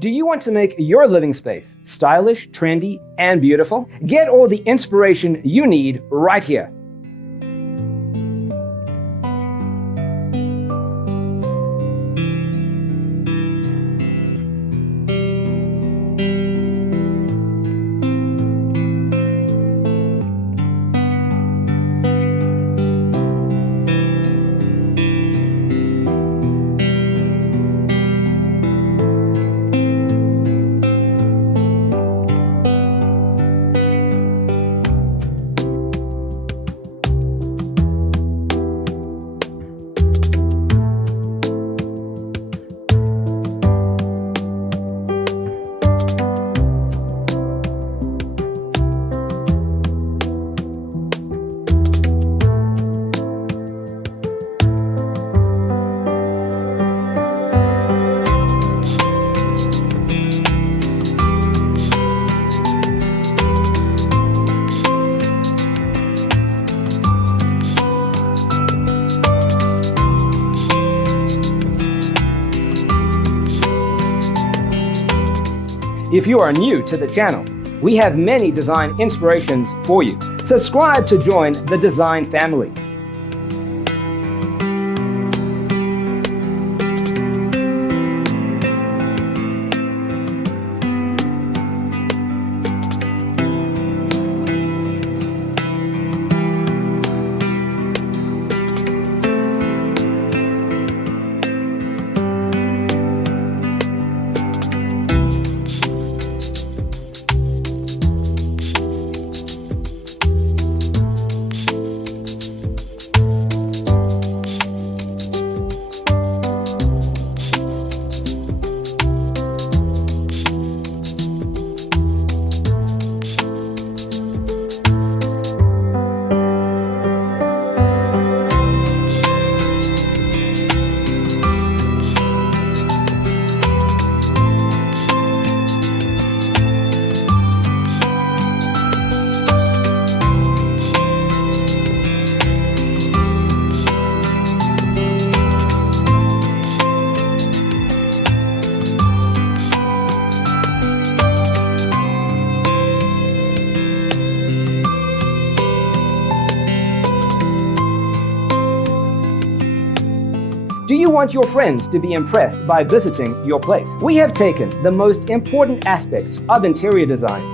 Do you want to make your living space stylish, trendy, and beautiful? Get all the inspiration you need right here. If you are new to the channel, we have many design inspirations for you. Subscribe to join the design family. Do you want your friends to be impressed by visiting your place? We have taken the most important aspects of interior design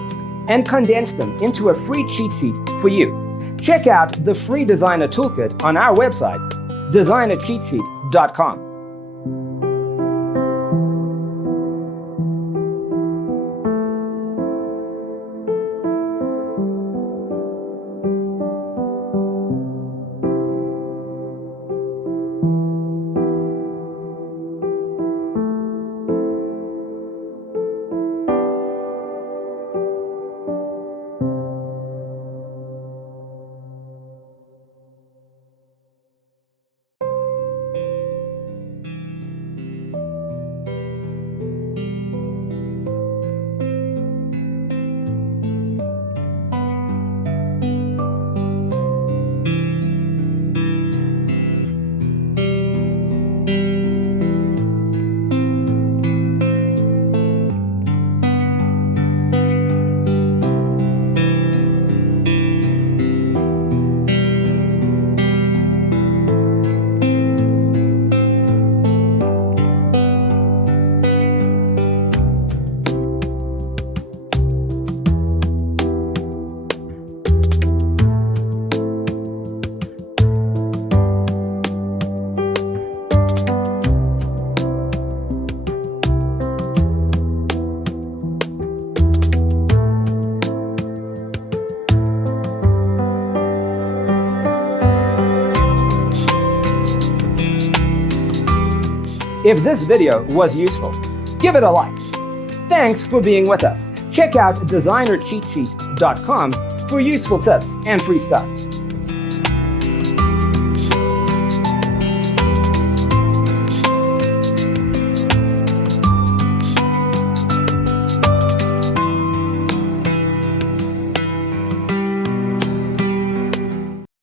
and condensed them into a free cheat sheet for you. Check out the free designer toolkit on our website, designercheatsheet.com. If this video was useful, give it a like. Thanks for being with us. Check out designercheatsheet.com for useful tips and free stuff.